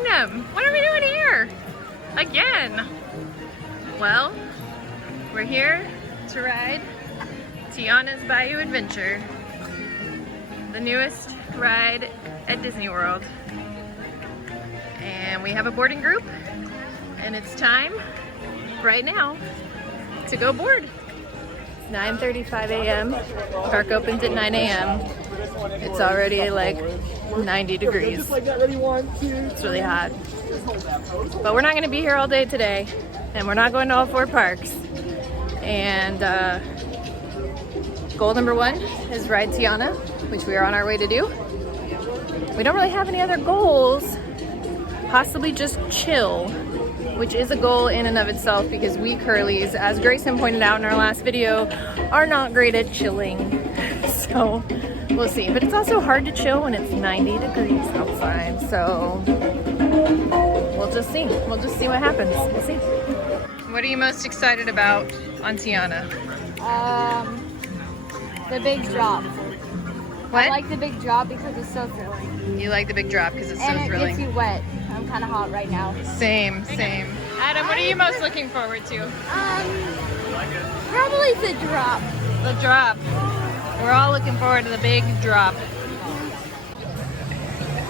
Kingdom. What are we doing here? Again. Well, we're here to ride Tiana's Bayou Adventure, the newest ride at Disney World. And we have a boarding group, and it's time right now to go board. 9:35 a.m. Park opens at 9 a.m. It's already like 90 degrees. It's really hot. But we're not going to be here all day today, and we're not going to all 4 parks. And goal number 1 is ride Tiana, which we are on our way to do. We don't really have any other goals. Possibly just chill, which is a goal in and of itself because we curlies, as Grayson pointed out in our last video, are not great at chilling. So we'll see. But it's also hard to chill when it's 90 degrees outside. So we'll just see. We'll just see what happens. We'll see. What are you most excited about on Tiana? The big drop. What? I like the big drop because it's so thrilling. You like the big drop because it's so And it thrilling. gets you wet. I'm kind of hot right now. Same. Adam, what are you most looking forward to? Probably the drop. The drop. We're all looking forward to the big drop.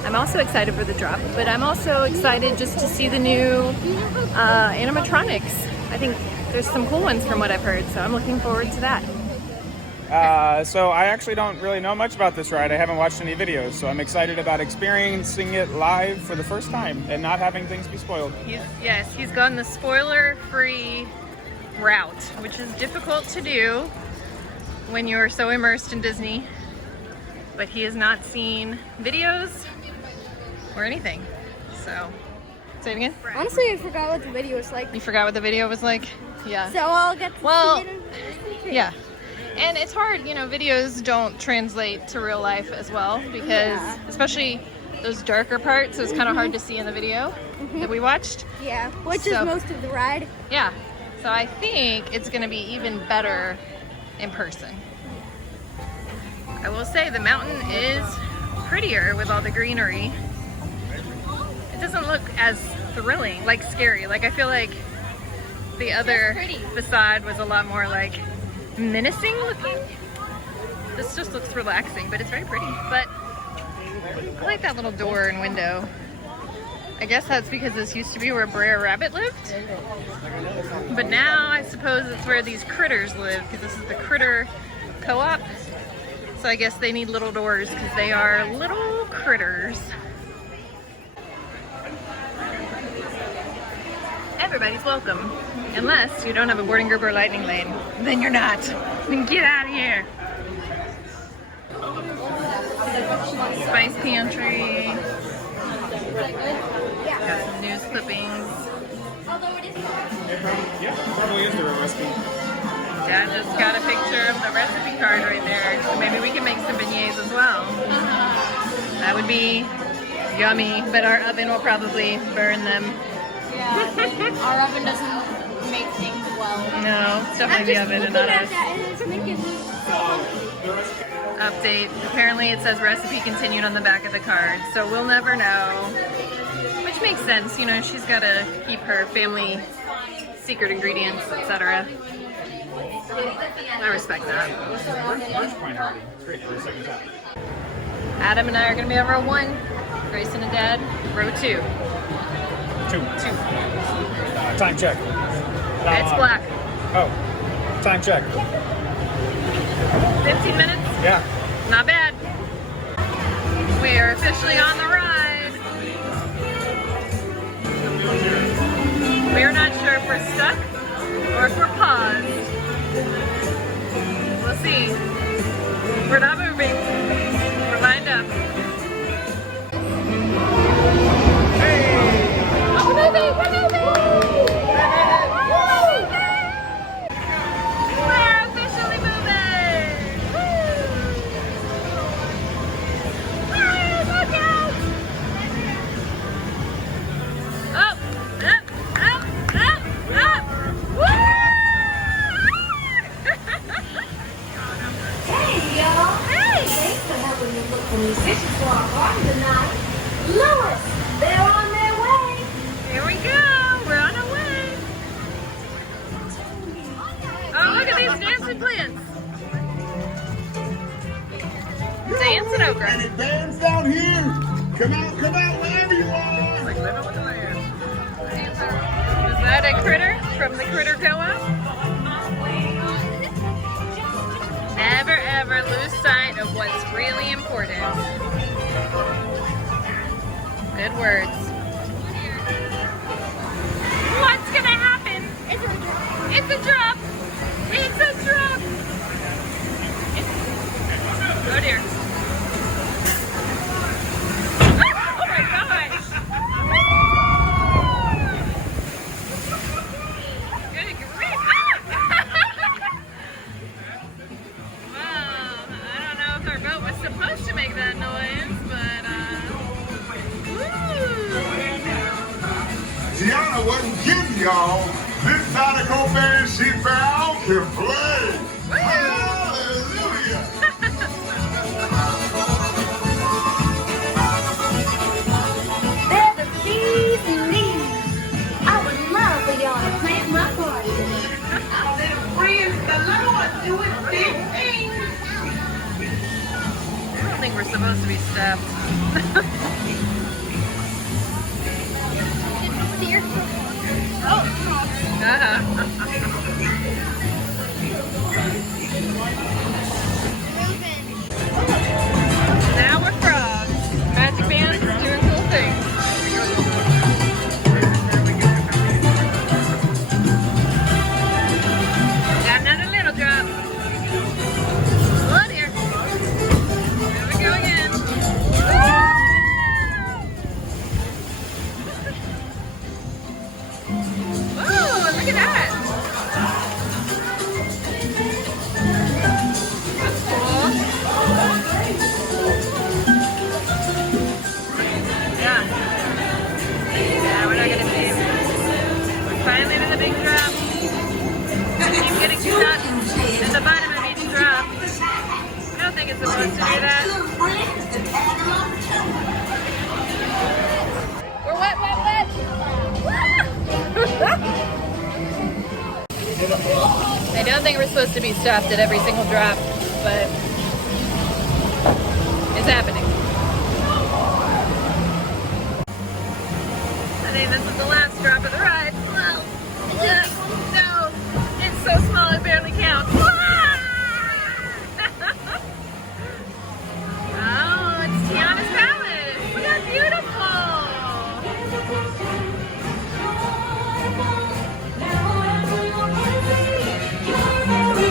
I'm also excited for the drop, but I'm also excited just to see the new animatronics. I think there's some cool ones from what I've heard, so I'm looking forward to that. So I actually don't really know much about this ride. I haven't watched any videos, so I'm excited about experiencing it live for the first time and not having things be spoiled. He's gone the spoiler-free route, which is difficult to do when you're so immersed in Disney. But he has not seen videos or anything. So, say it again? Honestly, I forgot what the video was like. You forgot what the video was like? Yeah. So I'll get to see it in the future. Yeah. And it's hard, you know, videos don't translate to real life as well because especially those darker parts, it was kind of hard to see in the video that we watched. Yeah, which is most of the ride. Yeah. So I think it's going to be even better in person. I will say the mountain is prettier with all the greenery. It doesn't look as thrilling, like scary. Like I feel like the other facade was a lot more like menacing looking. This just looks relaxing, but it's very pretty. But I like that little door and window. I guess that's because this used to be where Brer Rabbit lived. But now I suppose it's where these critters live because this is the critter co-op. So I guess they need little doors because they are little critters. Everybody's welcome. Unless you don't have a boarding group or lightning lane. Then you're not. Then get out of here. Spice pantry. Got some news clippings. Yeah, probably is the real recipe. Dad just got a picture of the recipe card right there. So maybe we can make some beignets as well. That would be yummy, but our oven will probably burn them. Yeah, our oven doesn't make things well. No, it's definitely the oven and not us. Update. Apparently it says recipe continued on the back of the card, so we'll never know. Which makes sense, you know, she's got to keep her family secret ingredients, etc. I respect that. Adam and I are going to be on row 1. Grayson and Dad, row 2. 2. Time check. It's black. Oh, time check. 15 minutes? Yeah. Not bad. We are officially on the ride. We're not sure if we're stuck or if we're paused. We'll see. We're not moving. We're lined up. We're moving! We're moving! We're officially moving! Woo! Look out! Up! Woo! Hey, y'all! Hey! Thanks for helping me look for musicians. Tiana wasn't kidding, y'all. This side of Copan she found can play. Hallelujah. There's a season I would love for y'all to plant my party. Praise the Lord, do it big things. I don't think we're supposed to be stuffed. Now we're frogs. Magic Man's doing cool things. Got another little drop. Blood here. Here we go again. Whoa, look at that. That's cool. Yeah. Yeah, we're not gonna see it. We're finally in the big drop. Keep getting stuck at the bottom of each drop. I don't think it's supposed to do that. We're wet, wet, wet. I don't think we're supposed to be stopped at every single drop, but it's happening. I think this is the last drop of the ride. Well, no, it's so small it barely counts. Oh, it's Tiana's Palace. Look how beautiful. We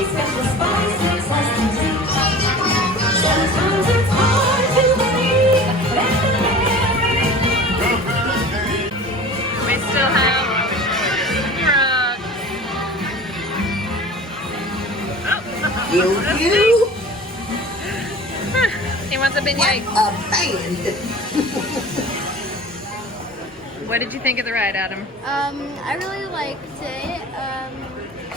still have frogs. He wants a beignet. What did you think of the ride, Adam? I really liked it.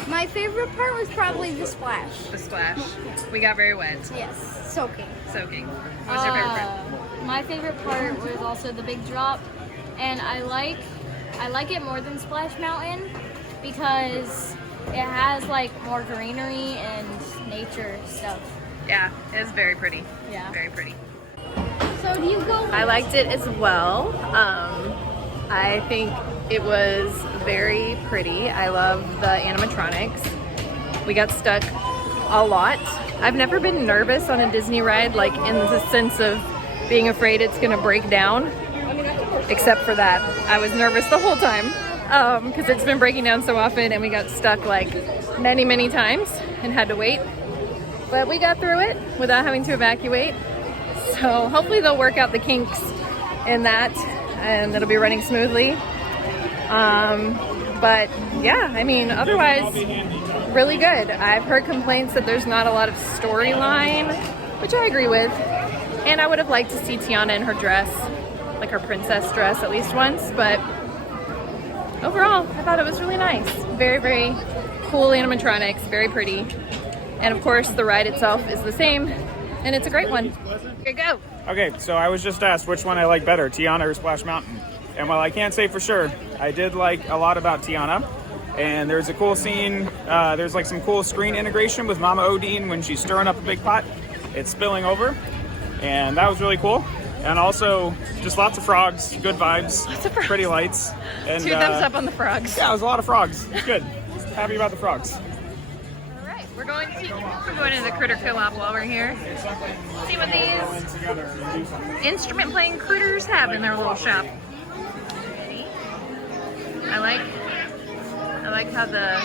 My favorite part was probably the splash. The splash. We got very wet. Yes, soaking. Soaking. What was your favorite part? My favorite part was also the big drop, and I like it more than Splash Mountain because it has like more greenery and nature stuff. Yeah, it was very pretty. Yeah. Very pretty. So do you go? I liked it as well. I think it was very pretty. I love the animatronics. We got stuck a lot. I've never been nervous on a Disney ride, like in the sense of being afraid it's gonna break down, except for that. I was nervous the whole time because it's been breaking down so often, and we got stuck like many, many times and had to wait. But we got through it without having to evacuate. So hopefully they'll work out the kinks in that and it'll be running smoothly. But yeah, I mean, otherwise, really good. I've heard complaints that there's not a lot of storyline, which I agree with. And I would have liked to see Tiana in her dress, like her princess dress at least once. But overall, I thought it was really nice. Very, very cool animatronics, very pretty. And of course, the ride itself is the same, and it's a great one. Here you go. Okay, so I was just asked which one I like better, Tiana or Splash Mountain. And while I can't say for sure, I did like a lot about Tiana. And there's a cool scene, there's like some cool screen integration with Mama Odine when she's stirring up a big pot. It's spilling over, and that was really cool. And also, just lots of frogs, good vibes, Lots of frogs. pretty lights. And, 2 thumbs up on the frogs. Yeah, it was a lot of frogs. It's good. Happy about the frogs. All right, we're going to the Critter Co-op while we're here. See what these instrument playing critters have in their little shop. I like how the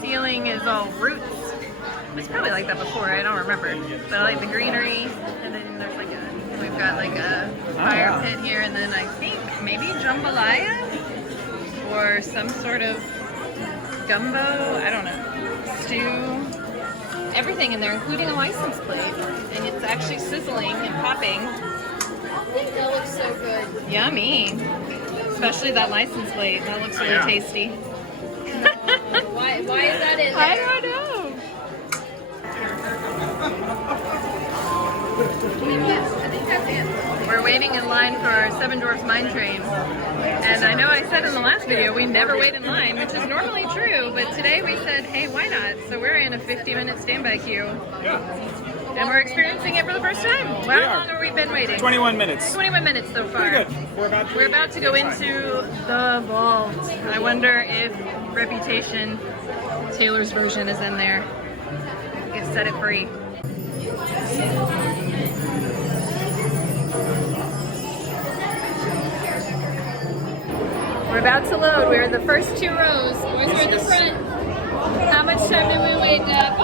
ceiling is all roots. It was probably like that before, I don't remember. But I like the greenery, and then there's like we've got like a fire pit here, and then I think maybe jambalaya or some sort of gumbo, I don't know, stew. Everything in there, including a license plate. And it's actually sizzling and popping. I think that looks so good. Yummy. Especially that license plate. That looks really tasty. Why is that in there? I don't know. We're waiting in line for our Seven Dwarfs Mine Train. And I know I said in the last video we never wait in line, which is normally true, but today we said, hey, why not? So we're in a 50-minute standby queue. Yeah. And we're experiencing it for the first time. How long have we been waiting? 21 minutes. 21 minutes so far. Pretty good. We're about to go into the vault. I wonder if Reputation, Taylor's version, is in there. We can set it free. We're about to load. We're in the first 2 rows. Boys are in the front. How much time did we wait, Deb?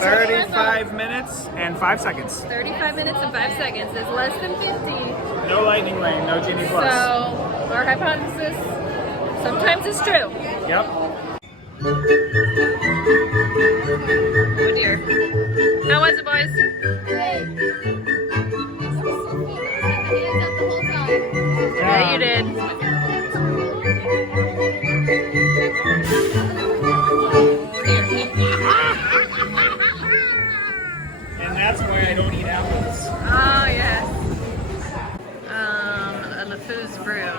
35 minutes and 5 seconds. 35 minutes and 5 seconds is less than 50. No lightning lane, no Genie Plus. So, our hypothesis sometimes is true. Yep. Oh dear. How was it, boys? Yeah, you did. And that's why I don't eat apples. Oh, yes. A LeFou's brew.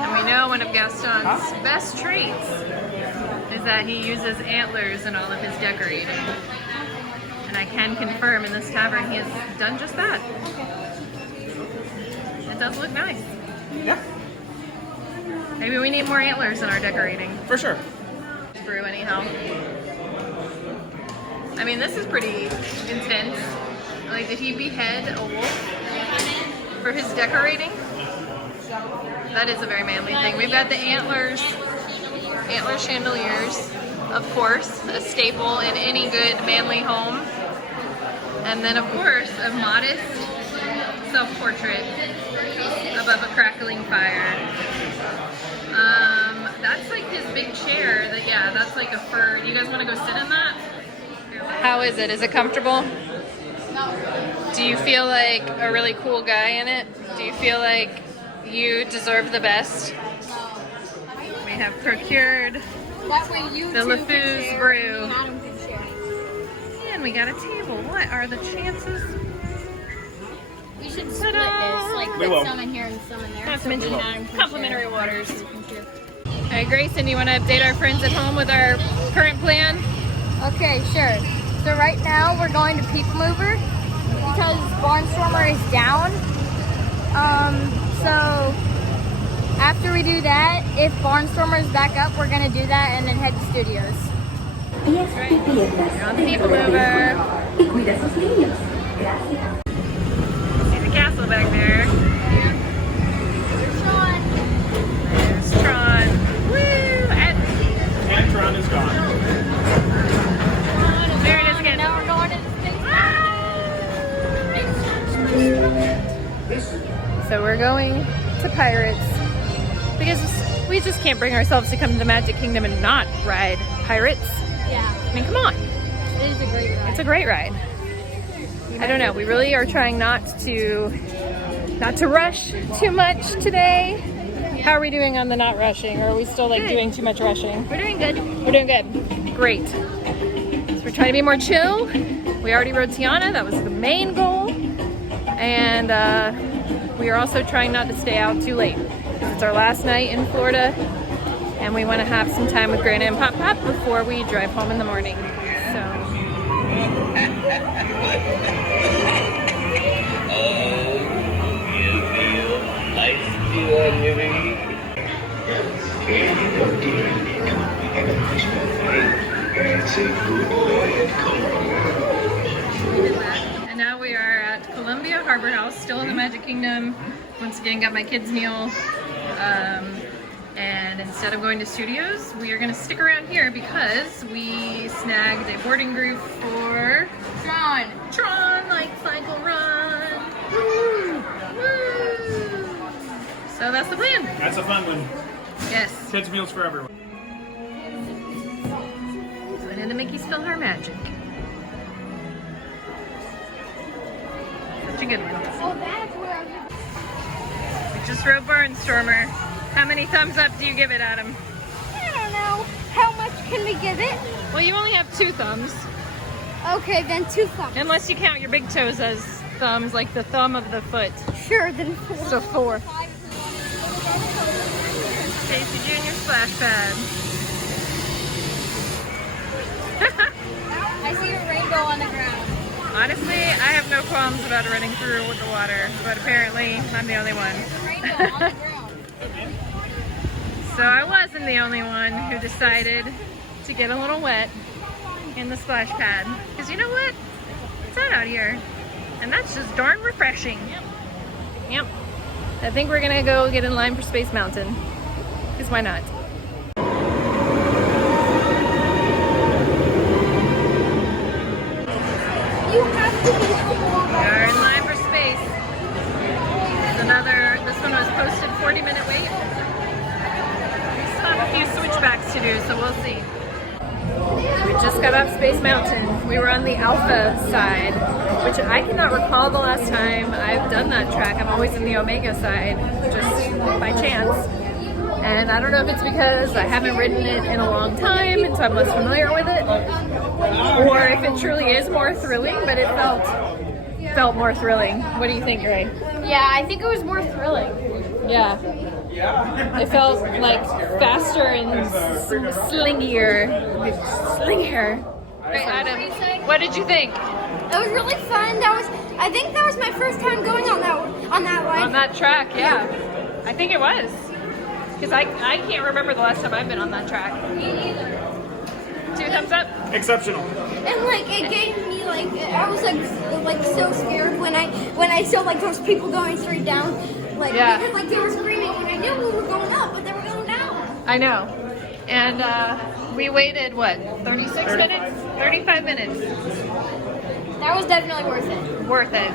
And we know one of Gaston's best traits is that he uses antlers in all of his decorating. And I can confirm in this tavern he has done just that. It does look nice. Yeah, Maybe we need more antlers in our decorating. for sure. Brew anyhow. I mean, this is pretty intense. Like, did he behead a wolf for his decorating? That is a very manly thing. We've got the antler chandeliers, of course, a staple in any good manly home. And then, of course, a modest self-portrait above a crackling fire. That's like his big chair. That's like a fur. You guys want to go sit in that? How is it? Is it comfortable? Do you feel like a really cool guy in it? Do you feel like you deserve the best? We have procured That way you the two can LeFou's share, brew. and Adam can share. And we got a table. What are the chances? We should split Ta-da! this, like We put will. some in here and some in there. Not to so me mention and Adam can complimentary share. waters. We can share. All right, Grayson, do you want to update our friends at home with our current plan? Okay, sure. So right now we're going to People Mover because Barnstormer is down. So after we do that, if Barnstormer is back up, we're gonna do that and then head to studios. Pies y piernas. You're on the People Mover. Y cuida a sus niños. Gracias. See the castle back there. There's Tron. Woo! And Tron is gone. There it is again. Now we're going to the space. So we're going to Pirates because we just can't bring ourselves to come to the Magic Kingdom and not ride Pirates. Yeah, I mean, come on. it is a great ride. It's a great ride. I don't know. We really are trying not to rush too much today. How are we doing on the not rushing? Or are we still like doing too much rushing? We're doing good. We're doing good. Great. So we're trying to be more chill. We already rode Tiana. That was the main goal. And we are also trying not to stay out too late. It's our last night in Florida. And we want to have some time with Grandma and Pop Pop before we drive home in the morning. So. And now we are at Columbia Harbor House, still in the Magic Kingdom. Once again, got my kids' meal. And instead of going to studios, we are going to stick around here because we snagged a boarding group for Tron, like Cycle Run. Woo! Woo! So that's the plan. That's a fun one. Yes. Kids meals for everyone. Going into Mickey's PhilharMagic. Such a good one. Oh, that's where just rode Barnstormer. How many thumbs up do you give it, Adam? I don't know. How much can we give it? Well, you only have 2 thumbs. Okay, then 2 thumbs. Unless you count your big toes as thumbs, like the thumb of the foot. Sure, then 4. So 4. Casey Jr. splash pad. I see a rainbow on the ground. Honestly, I have no qualms about running through with the water, but apparently I'm the only one. Rainbow on the ground. So I wasn't the only one who decided to get a little wet in the splash pad. Because you know what? It's hot out here. And that's just darn refreshing. Yep. I think we're gonna go get in line for Space Mountain. Because why not? You have to be We are in line for space. This one was posted 40-minute wait. We still have a few switchbacks to do, so we'll see. We just got off Space Mountain. We were on the Alpha side, which I cannot recall the last time I've done that track. I'm always in the Omega side, just by chance. And I don't know if it's because I haven't ridden it in a long time and so I'm less familiar with it, or if it truly is more thrilling, but it felt more thrilling. What do you think, Ray? Yeah, I think it was more thrilling. Yeah. It felt like faster and slingier. Right, Adam, what did you think? It was really fun. I think that was my first time going on that ride. On that track, yeah. I think it was. Because I can't remember the last time I've been on that track. Me neither. 2 thumbs up? Exceptional. And like it gave me like I was like so scared when I saw like those people going straight down. Like Yeah. because like they were screaming and I knew we were going up, but they were going down. I know. And we waited, what, 36 minutes? 35 minutes. That was definitely worth it. Worth it.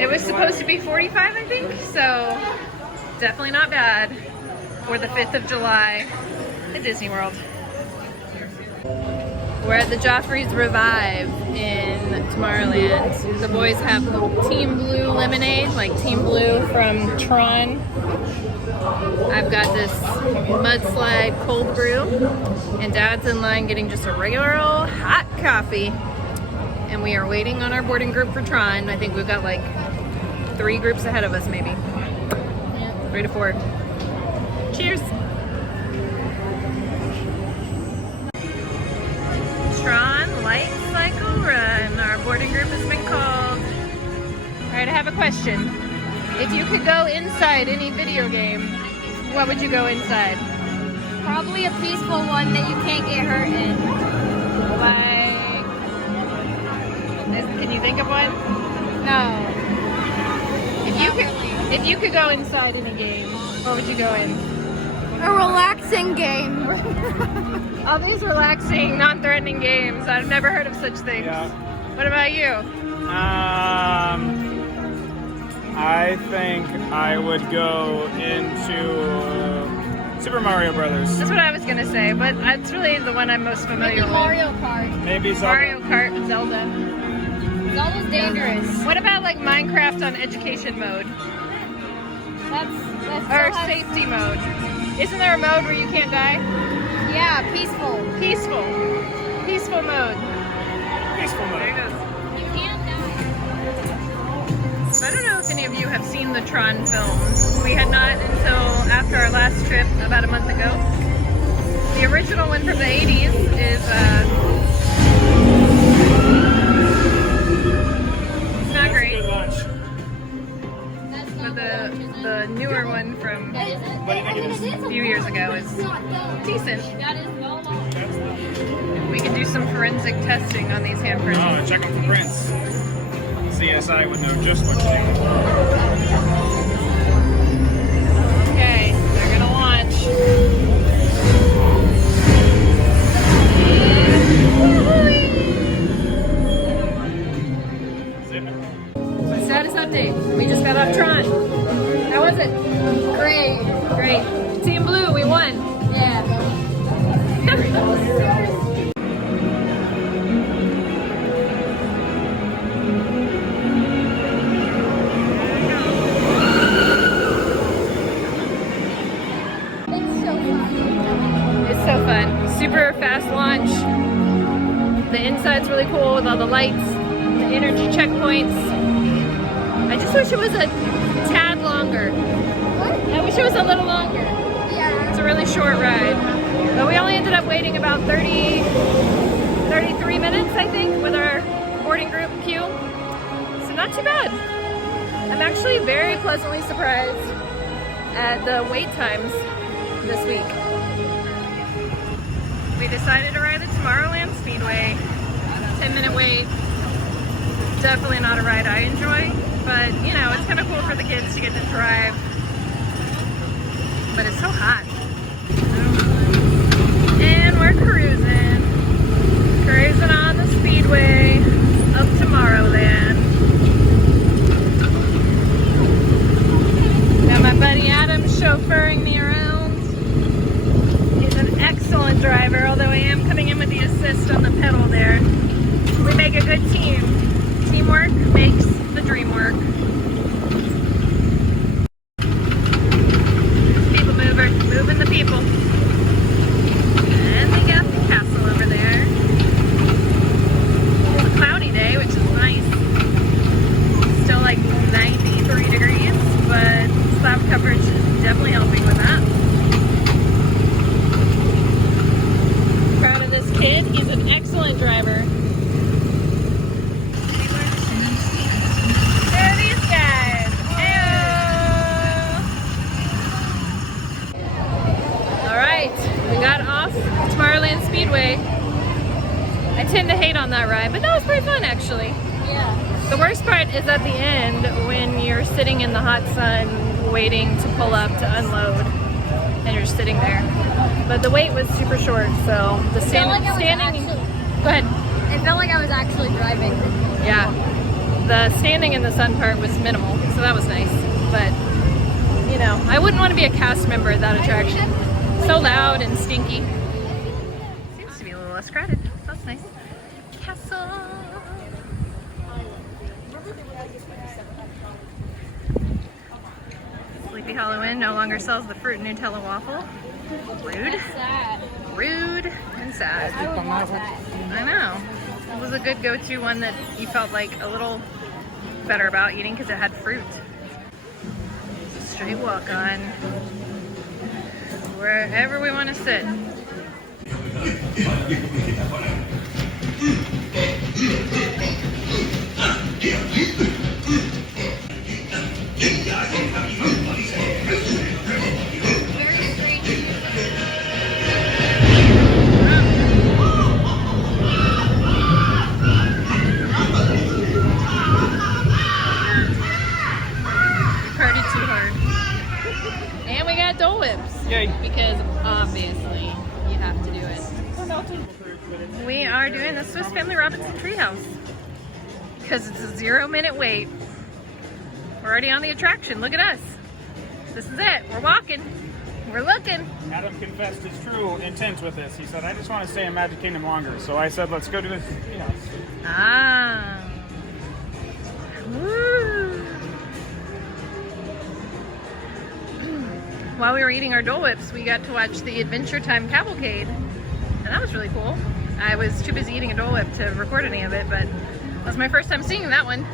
It was supposed to be 45, I think, so definitely not bad for the 5th of July at Disney World. We're at the Joffrey's Revive in Tomorrowland. The boys have Team Blue lemonade, like Team Blue from Tron. I've got this mudslide cold brew, and Dad's in line getting just a regular old hot coffee. And we are waiting on our boarding group for Tron. I think we've got like 3 groups ahead of us, maybe. Yeah, 3 to 4. Cheers. Tron Light Cycle Run. Our boarding group has been called. All right, I have a question. If you could go inside any video game, what would you go inside? Probably a peaceful one that you can't get hurt in. Can you think of one? No. If you could go inside any game, what would you go in? A relaxing game. All these relaxing, non-threatening games. I've never heard of such things. Yeah. What about you? I think I would go into Super Mario Brothers. That's what I was gonna say, but that's really the one I'm most familiar Maybe with. Mario Kart. Maybe Zelda. Mario Kart, Zelda. Zelda's dangerous. What about like Minecraft on education mode? That's Or safety mode? Isn't there a mode where you can't die? yeah, peaceful. Peaceful. Peaceful mode. Peaceful There it mode. goes. You can't die. So I don't know if any of you have seen the Tron films. We had not until after our last trip about a month ago. The original one from the 80s is it's not great, Good lunch. That's but not the newer one from That isn't. What do you think it is? a few years ago is decent. That is well done. We can do some forensic testing on these handprints. Oh, check them for prints. CSI would know just what to do. Okay, they're gonna launch. Status update. We just got off Tron. How was it? Great. Great. Team Blue, we won. Yeah. super fast launch. The inside's really cool with all the lights, the energy checkpoints. I just wish it was a tad longer. I wish it was a little longer. Yeah. It's a really short ride. But we only ended up waiting about 33 minutes, I think, with our boarding group queue. So not too bad. I'm actually very pleasantly surprised at the wait times this week. We decided to ride the Tomorrowland Speedway. 10-minute wait. Definitely not a ride I enjoy, but you know, it's kind of cool for the kids to get to drive. But it's so hot. And we're cruising. Cruising on the Speedway of Tomorrowland. Got my buddy Adam chauffeuring me around. He's an excellent driver, although I am coming in with the assist on the pedal there. We make a good team. Teamwork makes the dream work. People mover, moving the people. And we got the castle over there. It's a cloudy day, which is nice. Still like 93 degrees, but cloud coverage is definitely helping with that. Proud of this kid. He's an excellent driver. There are these guys. Heyo. All right, we got off Tomorrowland Speedway. I tend to hate on that ride, but that was pretty fun actually. Yeah. The worst part is at the end when you're sitting in the hot sun waiting to pull up to unload and you're sitting there. But the wait was super short, so the It felt like I was standing. actually, Go ahead. it felt like I was actually driving. Yeah. The standing in the sun part was minimal, so that was nice. But, you know, I wouldn't want to be a cast member at that attraction. So loud and stinky. Seems to be a little less crowded. That's nice. Castle. Sleepy Hollow Inn no longer sells the fruit and Nutella waffle. Rude. Sad. Rude and sad. I would want that. I know. It was a good go-to one that you felt like a little better about eating because it had fruit. It's a straight walk on wherever we want to sit. Partied too hard. And we got Dole Whips. Yay. Because obviously you have to do it. We are doing the Swiss Family Robinson Treehouse because it's a 0-minute wait. We're already on the attraction. Look at us. This is it. We're walking. We're looking. Adam confessed his true intent with this. He said, I just want to stay in Magic Kingdom longer. So I said, let's go to this treehouse. Ah. Woo. While we were eating our Dole Whips, we got to watch the Adventure Time Cavalcade, and that was really cool. I was too busy eating a Dole Whip to record any of it, but that was my first time seeing that one.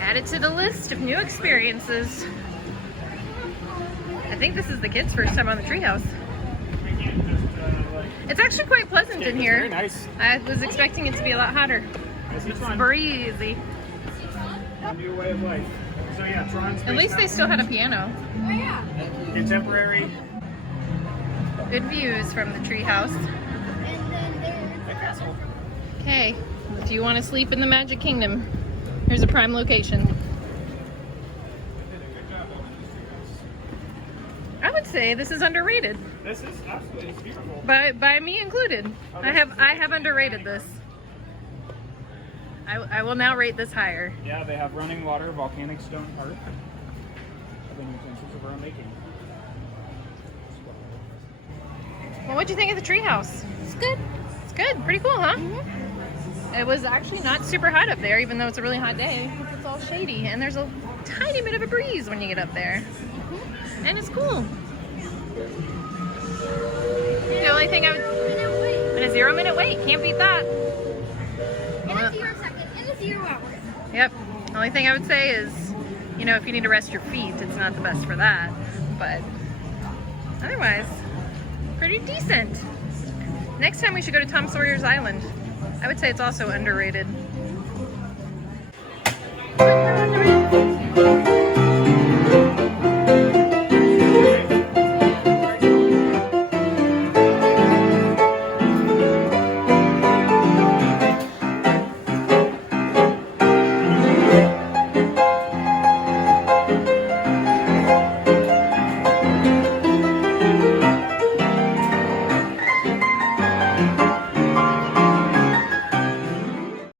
Added to the list of new experiences. I think this is the kids' first time on the treehouse. It's actually quite pleasant in here. Very nice. I was expecting it to be a lot hotter. This is It's fun. breezy. A new way of life. So yeah, Tron's At least they still had a piano. Oh yeah. contemporary. Good views from the treehouse. And then there's The castle. Okay, if you want to sleep in the Magic Kingdom, here's a prime location. I would say this is underrated, This is absolutely it's beautiful. by me included. I have underrated this. I will now rate this higher. Yeah, they have running water, volcanic stone art. Of the utensils of our own making. Well, what'd you think of the treehouse? it's good. It's good, pretty cool, huh? It was actually not super hot up there, even though it's a really hot day. It's all shady, and there's a tiny bit of a breeze when you get up there. And it's cool. The only thing I would... And a 0-minute wait. Can't beat that. And a 0 second. And a 0 hour. Yep. The only thing I would say is, you know, if you need to rest your feet, it's not the best for that. But otherwise, pretty decent. Next time we should go to Tom Sawyer's Island. I would say it's also underrated.